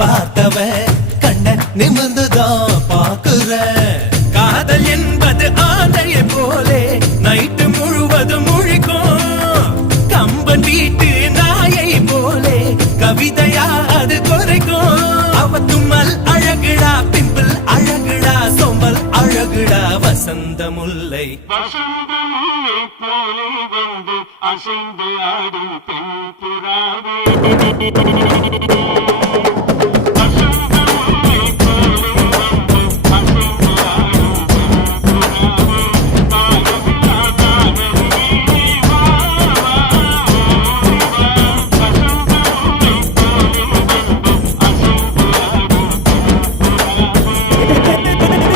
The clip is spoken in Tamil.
பார்த்தவ கண்ண நிமிர்ந்துதான் பாக்குற காதல் என்பது ஆந்தையை போலே நைட்டு முழுவதும் முழிக்கும் கம்பன் வீட்டு நாயை போலே கவிதையா அது குறைக்கும் அவ தும்மல் அழகுடா பிம்பிள் அழகுடா சோம்பல் அழகுடா வசந்த முல்லை போலே வந்து அசைந்து ஆடும் பெண் புறாவே